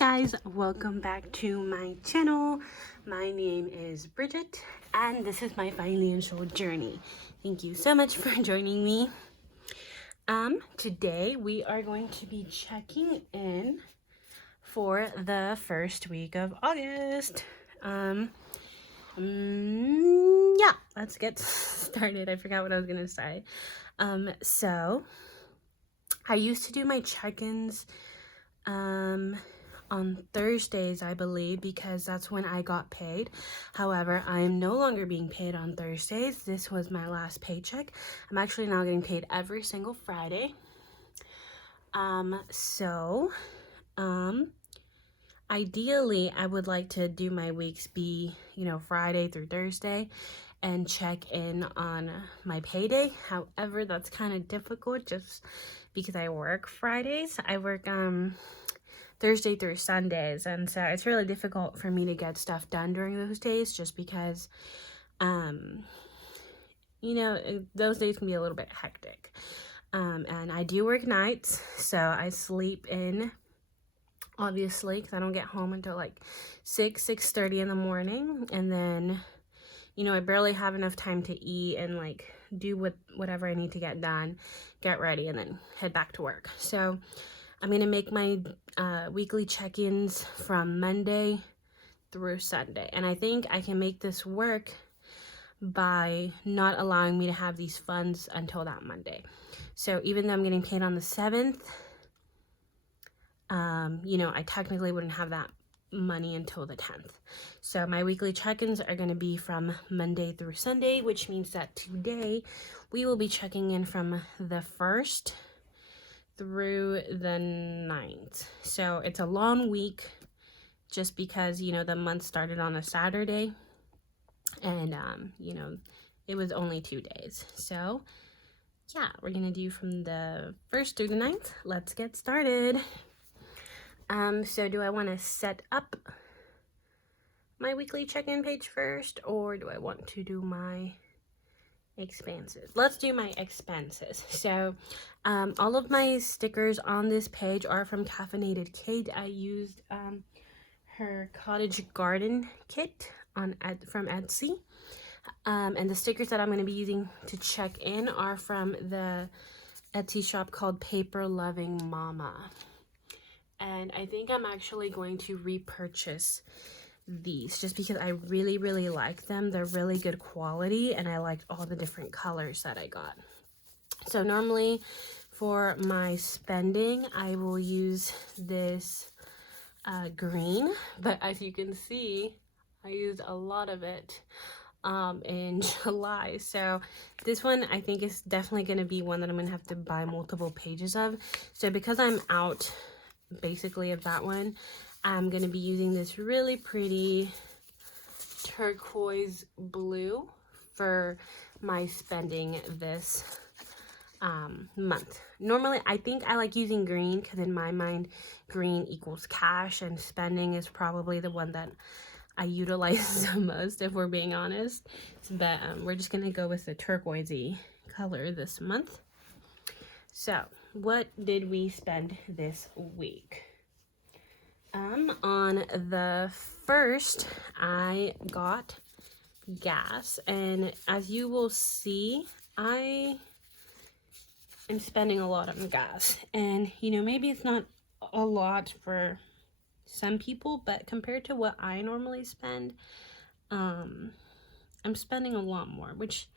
guys, welcome back to my channel. My name is Bridget and this is my financial journey. Thank you so much for joining me. Today we are going to be checking in for the first week of August. Yeah, let's get started. I forgot what I was gonna say. So I used to do my check-ins on Thursdays, I believe, because that's when I got paid. However, I am no longer being paid on Thursdays. This was my last paycheck. I'm actually now getting paid every single Friday. Ideally, I would like to do my weeks be, Friday through Thursday and check in on my payday. However, that's kind of difficult just because I work Fridays. I work, Thursday through Sundays, and so it's really difficult for me to get stuff done during those days just because those days can be a little bit hectic. And I do work nights, so I sleep in, obviously, because I don't get home until like 6:30 in the morning, and then I barely have enough time to eat and like do whatever I need to get done, get ready, and then head back to work. So I'm going to make my weekly check-ins from Monday through Sunday. And I think I can make this work by not allowing me to have these funds until that Monday. So even though I'm getting paid on the 7th, I technically wouldn't have that money until the 10th. So my weekly check-ins are going to be from Monday through Sunday, which means that today we will be checking in from the 1st through the 9th. So it's a long week just because, the month started on a Saturday and, it was only 2 days. So yeah, we're going to do from the 1st through the 9th. Let's get started. So do I want to set up my weekly check-in page first, or do I want to do my expenses? Let's do my expenses. So all of my stickers on this page are from Caffeinated Kate. I used her cottage garden kit from Etsy, and the stickers that I'm going to be using to check in are from the Etsy shop called Paper Loving Mama, and I think I'm actually going to repurchase these just because I really like them. They're really good quality and I liked all the different colors that I got. So normally for my spending I will use this green, but as you can see I used a lot of it in July. So this one I think is definitely going to be one that I'm going to have to buy multiple pages of. So because I'm out basically of that one, I'm going to be using this really pretty turquoise blue for my spending this month. Normally, I think I like using green because in my mind, green equals cash, and spending is probably the one that I utilize the most, if we're being honest. But we're just going to go with the turquoisey color this month. So what did we spend this week? On the 1st, I got gas, and as you will see, I am spending a lot on gas, and maybe it's not a lot for some people, but compared to what I normally spend, I'm spending a lot more, which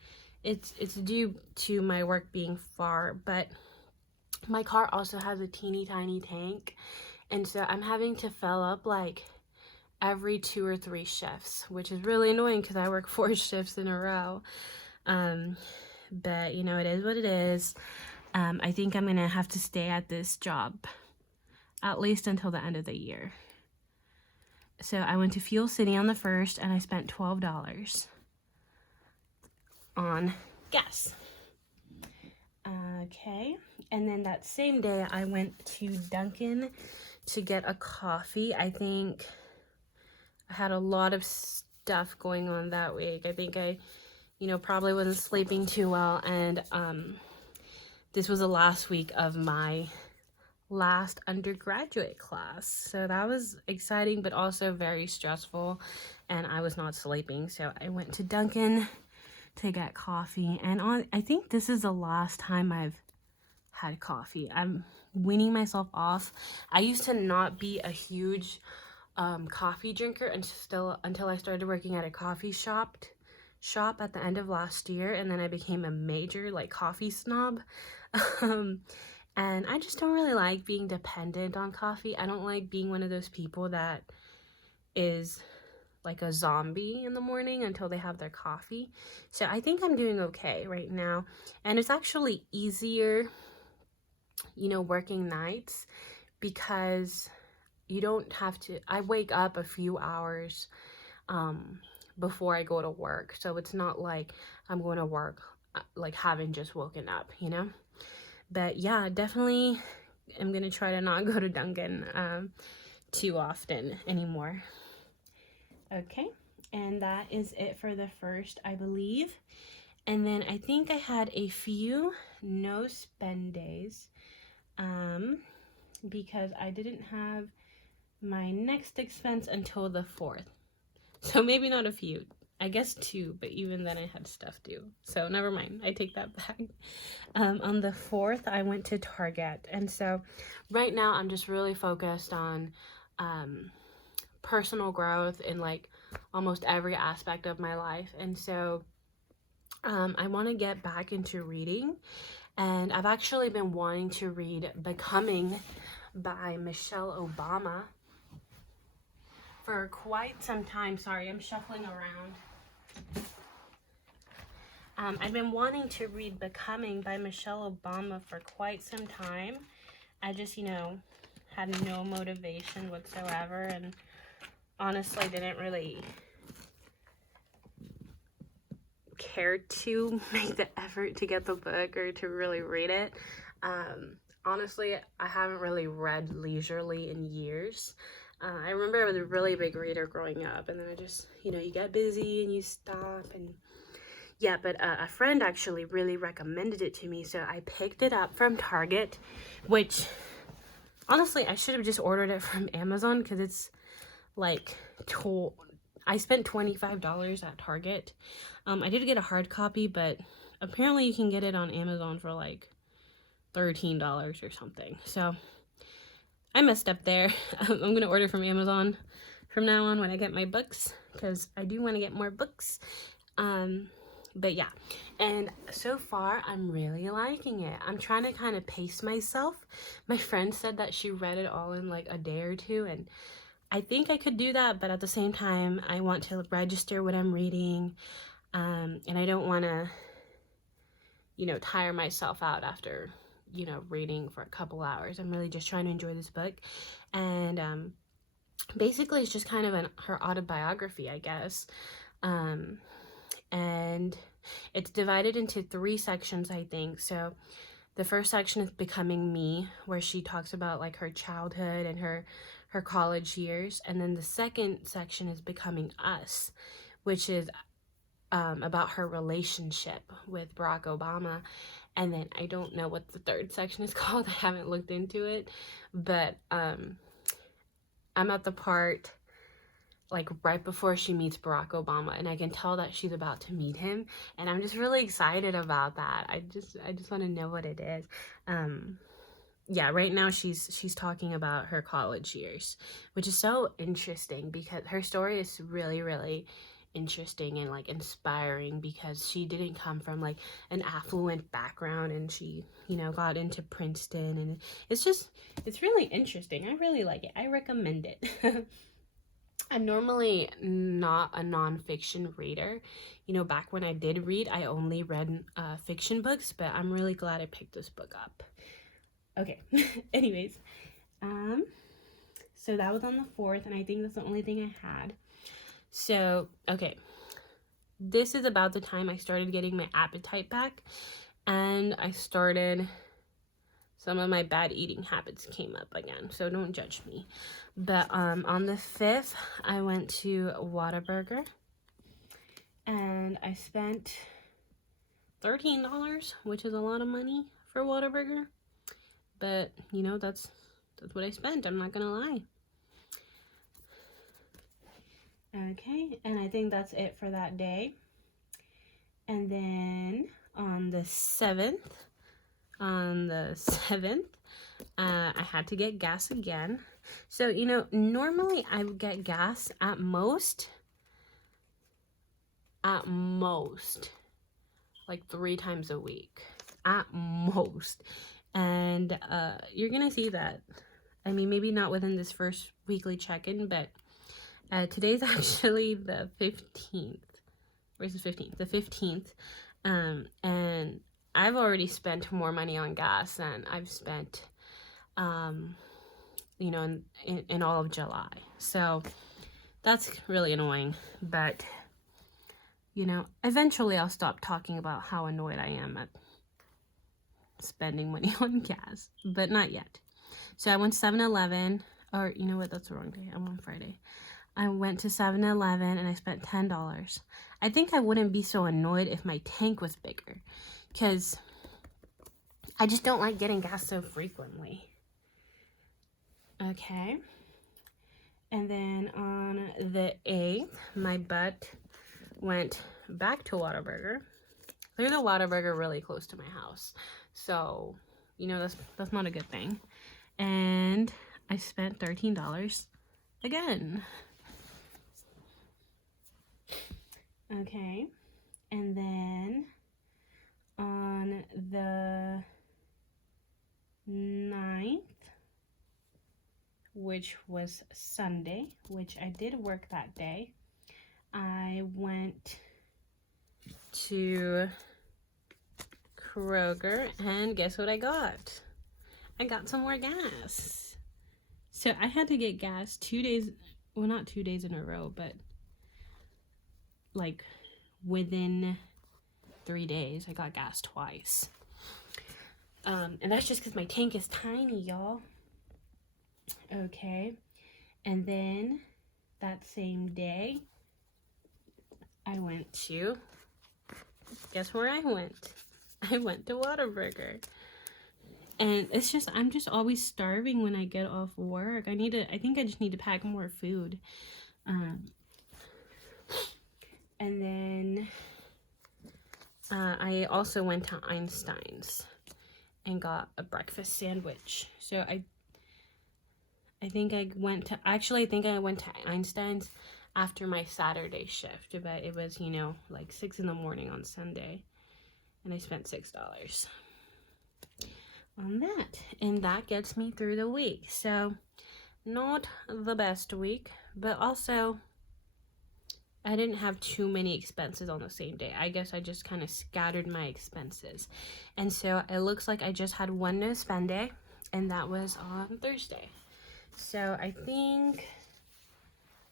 it's due to my work being far, but my car also has a teeny tiny tank, and so I'm having to fill up like every 2 or 3 shifts, which is really annoying because I work 4 shifts in a row. But it is what it is. I think I'm gonna have to stay at this job at least until the end of the year. So I went to Fuel City on the 1st and I spent $12 on gas. Okay, and then that same day I went to Dunkin' to get a coffee. I think I had a lot of stuff going on that week. I think I, probably wasn't sleeping too well, and this was the last week of my last undergraduate class. So that was exciting, but also very stressful, and I was not sleeping. So I went to Dunkin' to get coffee, and I think this is the last time I've had coffee. I'm weaning myself off. I used to not be a huge coffee drinker until I started working at a coffee shop at the end of last year, and then I became a major like coffee snob. And I just don't really like being dependent on coffee. I don't like being one of those people that is like a zombie in the morning until they have their coffee. So I think I'm doing okay right now. And it's actually easier, you know, working nights, because you don't have to, I wake up a few hours before I go to work. So it's not like I'm going to work like having just woken up, you know? But yeah, definitely I'm going to try to not go to Dunkin' too often anymore. Okay, and that is it for the first, I believe. And then I think I had a few no spend days because I didn't have my next expense until the 4th. So maybe not a few. I guess 2, but even then I had stuff due. So never mind. I take that back. On the 4th, I went to Target. And so right now I'm just really focused on personal growth in like almost every aspect of my life. And so I want to get back into reading. And I've actually been wanting to read Becoming by Michelle Obama for quite some time. Sorry, I'm shuffling around. I've been wanting to read Becoming by Michelle Obama for quite some time. I just, you know, had no motivation whatsoever, and honestly didn't really care to make the effort to get the book or to really read it. Honestly, I haven't really read leisurely in years. I remember I was a really big reader growing up, and then I just, you know, you get busy and you stop, and yeah, but a friend actually really recommended it to me, so I picked it up from Target, which honestly I should have just ordered it from Amazon, because it's like I spent $25 at Target. I did get a hard copy, but apparently you can get it on Amazon for like $13 or something. So I messed up there. I'm gonna order from Amazon from now on when I get my books, because I do want to get more books. But yeah, and so far I'm really liking it. I'm trying to kind of pace myself. My friend said that she read it all in like a day or two, and I think I could do that, but at the same time I want to register what I'm reading, and I don't want to, you know, tire myself out after, you know, reading for a couple hours. I'm really just trying to enjoy this book, and basically it's just kind of her autobiography, I guess. And it's divided into 3 sections, I think. So the first section is Becoming Me, where she talks about like her childhood and her college years. And then the second section is Becoming Us, which is about her relationship with Barack Obama. And then I don't know what the third section is called. I haven't looked into it, but I'm at the part like right before she meets Barack Obama, and I can tell that she's about to meet him, and I'm just really excited about that. I just want to know what it is. Yeah, right now she's talking about her college years, which is so interesting because her story is really, really interesting and like inspiring, because she didn't come from like an affluent background, and she, you know, got into Princeton, and it's really interesting. I really like it. I recommend it. I'm normally not a nonfiction reader. You know, back when I did read, I only read fiction books, but I'm really glad I picked this book up. Okay, anyways, so that was on the 4th, and I think that's the only thing I had. So, okay, this is about the time I started getting my appetite back, and I started, some of my bad eating habits came up again, so don't judge me. But on the 5th, I went to Whataburger, and I spent $13, which is a lot of money for Whataburger. But, you know, that's that's what I spent. I'm not gonna lie. Okay, and I think that's it for that day. And then on the 7th, I had to get gas again. So, you know, normally I would get gas at most, like 3 times a week. At most. And you're gonna see that. I mean, maybe not within this first weekly check-in, but today's actually the 15th. Where's the 15th? The 15th. And I've already spent more money on gas than I've spent, you know, in all of July. So that's really annoying. But, you know, eventually I'll stop talking about how annoyed I am at spending money on gas, but not yet. So I went to 7-Eleven, or you know what, that's the wrong day. I'm on Friday. I went to 7-Eleven and I spent $10. I think I wouldn't be so annoyed if my tank was bigger, because I just don't like getting gas so frequently. Okay. And then on the 8th, my butt went back to Whataburger. There's a Whataburger really close to my house. So, you know, that's not a good thing. And I spent $13 again. Okay. And then on the 9th, which was Sunday, which I did work that day, I went to Kroger, and guess what I got? I got some more gas. So I had to get gas 2 days, well, not 2 days in a row, but like within 3 days, I got gas twice. And that's just because my tank is tiny, y'all. Okay. And then that same day, I went to, guess where I went? I went to Whataburger. And it's just, I'm just always starving when I get off work. I think I just need to pack more food. And then I also went to Einstein's and got a breakfast sandwich. So I think I went to Einstein's after my Saturday shift, but it was, you know, like 6 in the morning on Sunday, and I spent $6 on that, and that gets me through the week. So not the best week, but also I didn't have too many expenses on the same day. I guess I just kind of scattered my expenses, and so it looks like I just had one no spend day, and that was on Thursday. So I think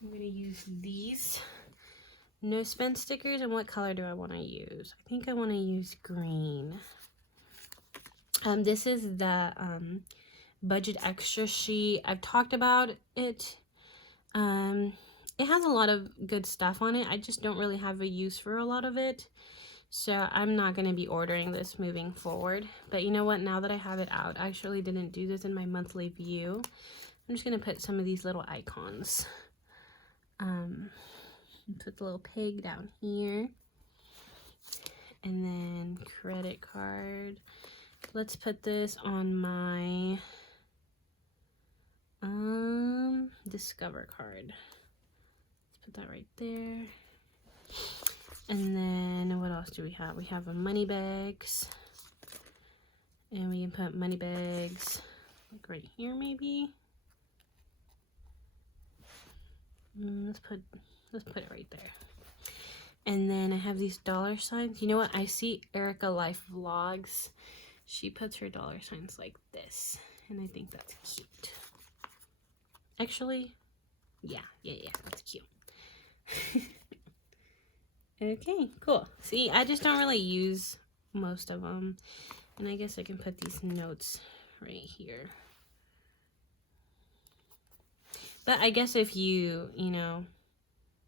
I'm going to use these no spend stickers. And what color do I want to use? I think I want to use green. This is the budget extra sheet. I've talked about it. It has a lot of good stuff on it. I just don't really have a use for a lot of it. So I'm not going to be ordering this moving forward. But you know what? Now that I have it out, I actually didn't do this in my monthly view. I'm just going to put some of these little icons. Put the little pig down here. And then credit card. Let's put this on my Discover card. Let's put that right there. And then what else do we have? We have a money bags. And we can put money bags like right here maybe. Let's put it right there. And then I have these dollar signs. You know what? I see Erica Life Vlogs. She puts her dollar signs like this, and I think that's cute. Actually, yeah, that's cute. Okay, cool. See, I just don't really use most of them, and I guess I can put these notes right here. But I guess if you know,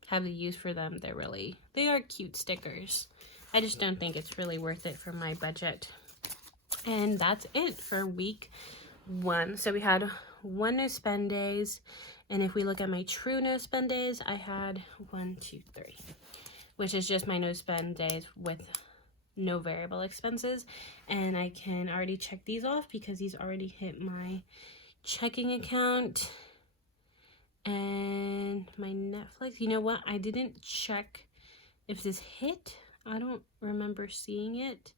have the use for them, they are cute stickers. I just don't think it's really worth it for my budget. And that's it for week 1. So we had 1 no spend days. And if we look at my true no spend days, I had 1, 2, 3, which is just my no spend days with no variable expenses. And I can already check these off because these already hit my checking account and my Netflix. You know what? I didn't check if this hit. I don't remember seeing it.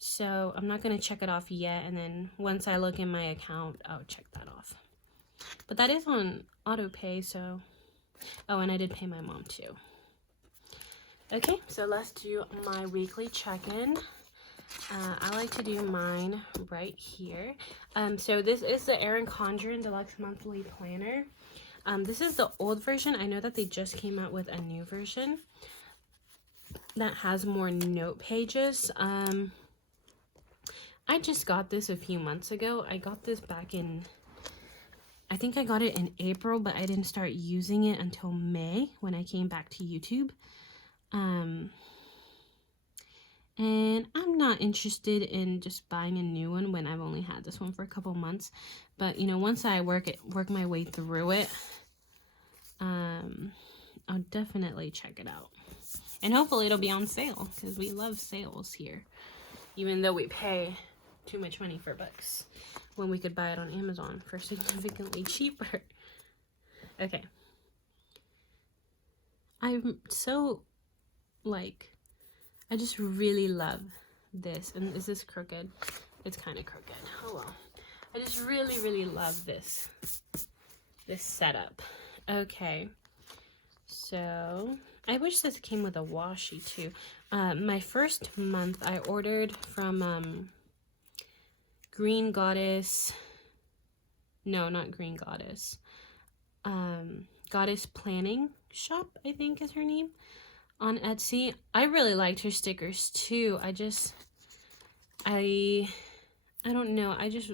So I'm not going to check it off yet. And then once I look in my account, I'll check that off. But that is on auto pay. So, oh, and I did pay my mom too. Okay, so let's do my weekly check-in. I like to do mine right here. So this is the Erin Condren Deluxe Monthly Planner. This is the old version. I know that they just came out with a new version that has more note pages. I just got this a few months ago. I got this back in, I think I got it in April, but I didn't start using it until May when I came back to YouTube. And I'm not interested in just buying a new one when I've only had this one for a couple months. But, you know, once I work my way through it, I'll definitely check it out. And hopefully it'll be on sale because we love sales here. Even though we pay too much money for books when we could buy it on Amazon for significantly cheaper. Okay. I'm so, like, I just really love this. And is this crooked? It's kind of crooked. Oh well. I just really, really love this setup. Okay. So, I wish this came with a washi too. My first month I ordered from Green Goddess. No, not Green Goddess. Goddess Planning Shop, I think is her name, on Etsy. I really liked her stickers too. I don't know. I just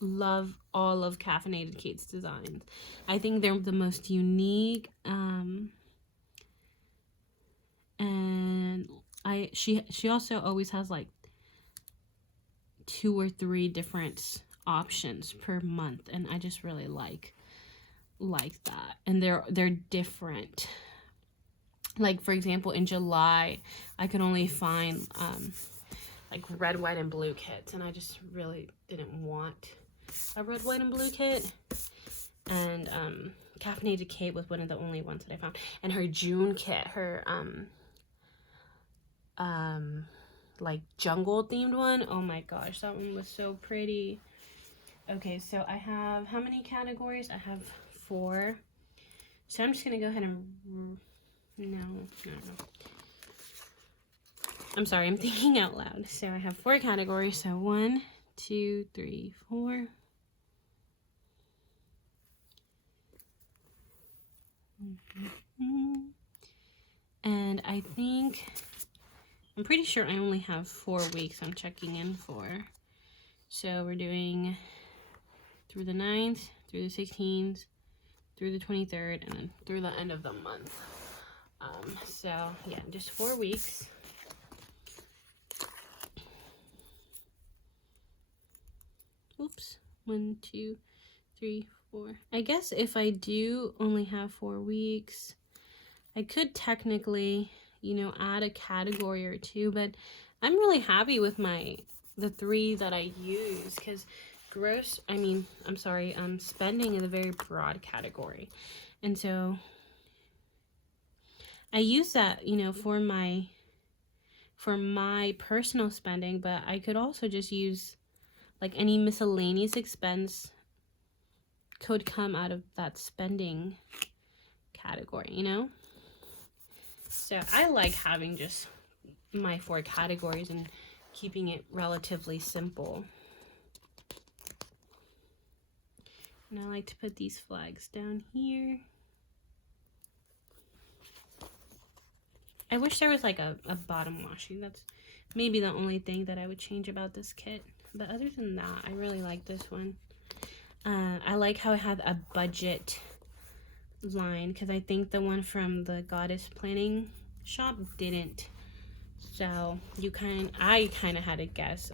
love all of Caffeinated Kate's designs. I think they're the most unique. And she also always has like 2 or 3 different options per month, and I just really like that. And they're different. Like, for example, in July, I could only find like red, white, and blue kits, and I just really didn't want a red, white, and blue kit. And Caffeinated Kate was one of the only ones that I found. And her June kit, her like jungle themed one, oh my gosh, that one was so pretty. Okay, so I have how many categories? I have 4. So I'm just gonna go ahead and no. I'm sorry, I'm thinking out loud. So I have 4 categories. So 1, 2, 3, 4. And I think, I'm pretty sure I only have 4 weeks I'm checking in for. So we're doing through the 9th, through the 16th, through the 23rd, and then through the end of the month. So yeah, just 4 weeks. Oops, 1, 2, 3, 4. I guess if I do only have 4 weeks, I could technically, you know, add a category or 2, but I'm really happy with the 3 that I use, because spending is a very broad category. And so I use that, you know, for my personal spending, but I could also just use like any miscellaneous expense could come out of that spending category, you know? So I like having just my 4 categories and keeping it relatively simple. And I like to put these flags down here. I wish there was like a bottom washi. That's maybe the only thing that I would change about this kit. But other than that, I really like this one. I like how it had a budget line, because I think the one from the Goddess Planning Shop didn't. So I kind of had to guess.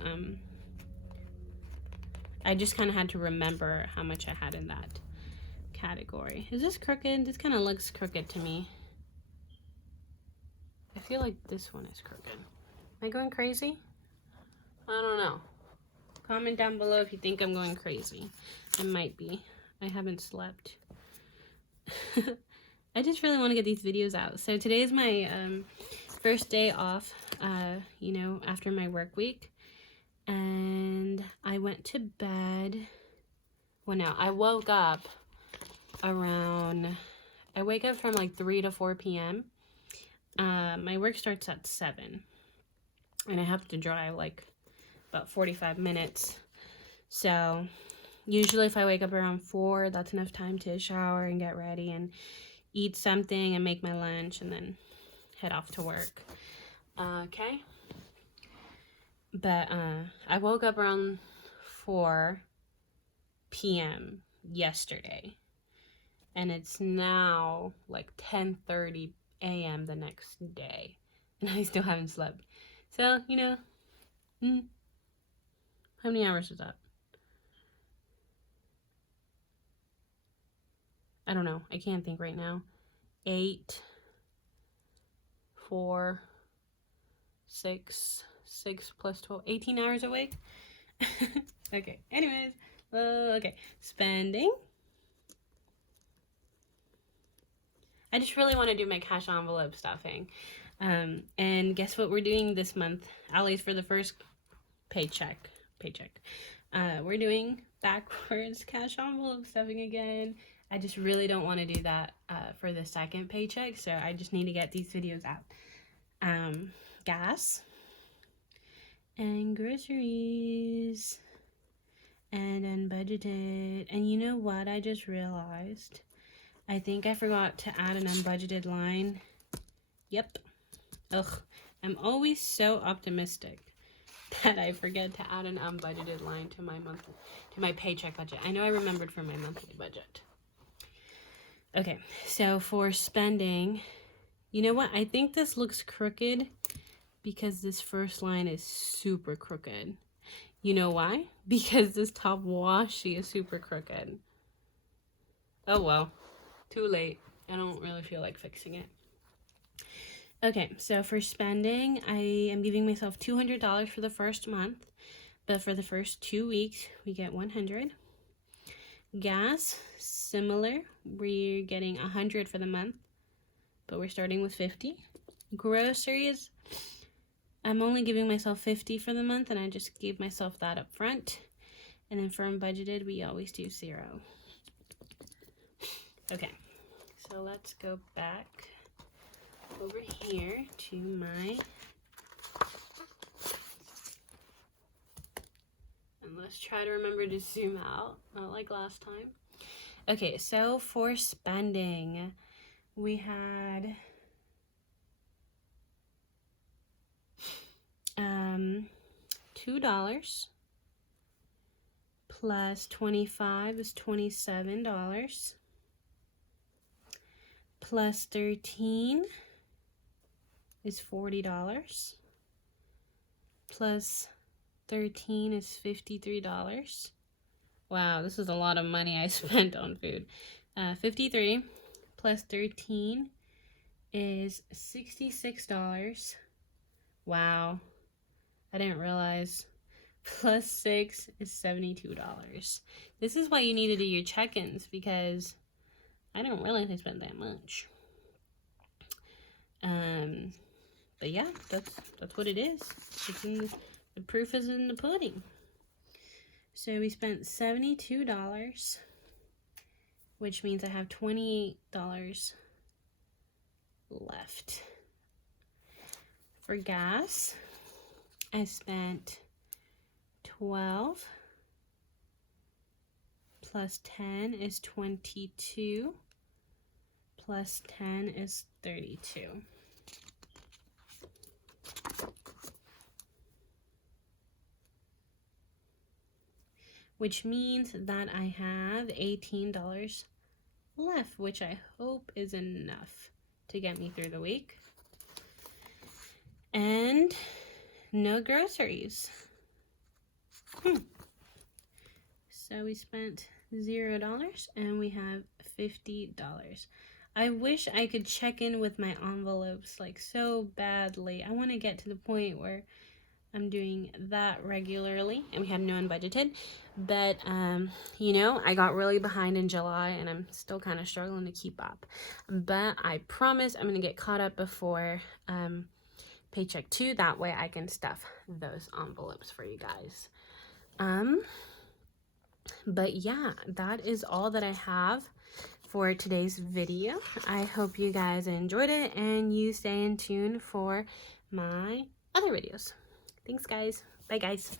I just kind of had to remember how much I had in that category. Is this crooked? This kind of looks crooked to me. I feel like this one is crooked. Am I going crazy? I don't know. Comment down below if you think I'm going crazy. I might be. I haven't slept. I just really want to get these videos out. So today is my first day off, you know, after my work week. And I went to bed. Well, no, I woke up around, I wake up from like 3 to 4 p.m. My work starts at 7. And I have to drive like about 45 minutes. So usually if I wake up around 4, that's enough time to shower and get ready and eat something and make my lunch and then head off to work. Okay. But I woke up around 4 p.m. yesterday. And it's now like 10:30 a.m. the next day. And I still haven't slept. So, you know, how many hours is that? I don't know. I can't think right now. 8, 4, 6 plus 12, 18 hours awake. Okay, anyways, okay, spending. I just really want to do my cash envelope stuffing. And guess what we're doing this month? At least for the first paycheck. We're doing backwards cash envelope stuffing again. I just really don't want to do that for the second paycheck, so I just need to get these videos out. Gas and groceries and unbudgeted. And you know what I just realized? I think I forgot to add an unbudgeted line. Yep. Ugh. I'm always so optimistic that I forget to add an unbudgeted line to my paycheck budget. I know I remembered for my monthly budget. Okay, so for spending, you know what? I think this looks crooked because this first line is super crooked. You know why? Because this top washi is super crooked. Oh well, too late. I don't really feel like fixing it. Okay, so for spending, I am giving myself $200 for the first month, but for the first 2 weeks, we get $100. Gas, similar. We're getting $100 for the month, but we're starting with $50. Groceries, I'm only giving myself $50 for the month, and I just gave myself that up front. And then for unbudgeted, we always do 0. Okay, so let's go back over here to my, and let's try to remember to zoom out, not like last time. Okay, so for spending, we had $2 plus 25 is $27, plus 13 is $40, plus 13 is $53. Wow, this is a lot of money I spent on food. 53 plus 13 is $66. Wow, I didn't realize. Plus 6 is $72. This is why you need to do your check-ins, because I didn't realize I spent that much. But yeah, that's what it is. The proof is in the pudding. So we spent $72, which means I have $28 left. For gas, I spent 12 plus 10 is 22, plus 10 is 32. Which means that I have $18 left, which I hope is enough to get me through the week. And no groceries. So we spent $0 and we have $50. I wish I could check in with my envelopes like so badly. I want to get to the point where I'm doing that regularly, and we had no unbudgeted, but you know, I got really behind in July and I'm still kind of struggling to keep up, but I promise I'm gonna get caught up before paycheck 2. That way I can stuff those envelopes for you guys. But yeah, that is all that I have for today's video. I hope you guys enjoyed it and you stay in tune for my other videos. Thanks, guys. Bye, guys.